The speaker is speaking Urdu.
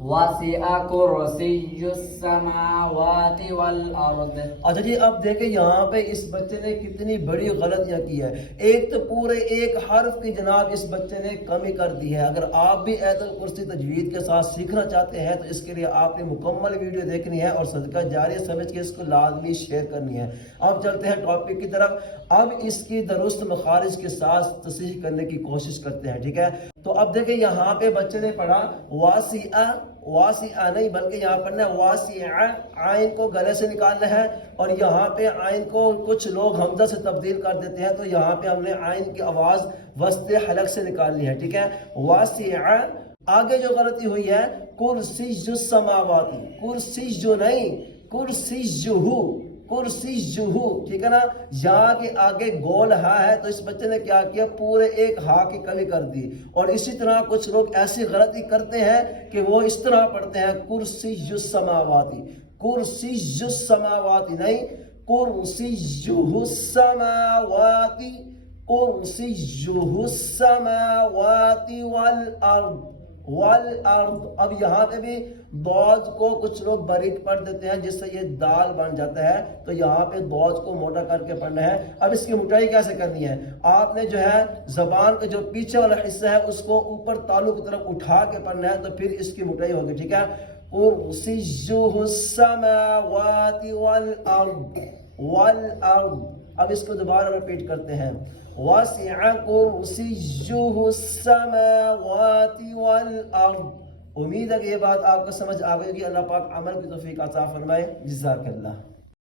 وسع کرسی السماوات والارض. اچھا جی، اب دیکھیں یہاں پہ اس بچے نے کتنی بڑی غلطیاں کی ہے. ایک تو پورے ایک حرف کی جناب اس بچے نے کمی کر دی ہے. اگر آپ بھی آیت الکرسی تجوید کے ساتھ سیکھنا چاہتے ہیں تو اس کے لیے آپ نے مکمل ویڈیو دیکھنی ہے اور صدقہ جاریہ سمجھ کے اس کو لازمی شیئر کرنی ہے. اب چلتے ہیں ٹاپک کی طرف. اب اس کی درست مخارج کے ساتھ تصحیح کرنے کی کوشش کرتے ہیں. ٹھیک ہے، تو اب دیکھیں یہاں پہ بچے نے پڑھا واسعہ، واسعہ نہیں بلکہ یہاں پڑھنا ہے واسعہ. عین کو گلے سے نکالنا ہے اور یہاں پہ عین کو کچھ لوگ حمزہ سے تبدیل کر دیتے ہیں، تو یہاں پہ ہم نے عین کی آواز وسط حلق سے نکالنی ہے. ٹھیک ہے، واسعہ. آگے جو غلطی ہوئی ہے کرسی السماوات، کرسی جو نہیں کرسی جو، کرسی جو. ٹھیک ہے نا، یہاں کے آگے گول ہا ہے تو اس بچے نے کیا کیا، پورے ایک ہا کی کمی کر دی. اور اسی طرح کچھ لوگ ایسی غلطی کرتے ہیں کہ وہ اس طرح پڑھتے ہیں کرسی السماوات، کرسی السماوات نہیں، کرسی السماوات، کرسی السماوات والارض، والارض. اب یہاں پہ بھی ضاد کو کچھ لوگ باریک پڑھ دیتے ہیں جس سے یہ دال بن جاتا ہے، تو یہاں پہ ضاد کو موٹا کر کے پڑھنا ہے. اب اس کی موٹائی کیسے کرنی ہے، آپ نے جو ہے زبان کا جو پیچھے والا حصہ ہے اس کو اوپر تالو کی طرف اٹھا کے پڑھنا ہے تو پھر اس کی موٹائی ہوگی. ٹھیک ہے، کرسیہ السماوات والارض، والارض. اب اس کو دوبارہ ریپیٹ کرتے ہیں واسع کرسیہ السماوات والارض. امید ہے کہ یہ بات آپ کو سمجھ آ گئی کہ اللہ پاک عمل کی توفیق عطا فرمائے. جزاک اللہ.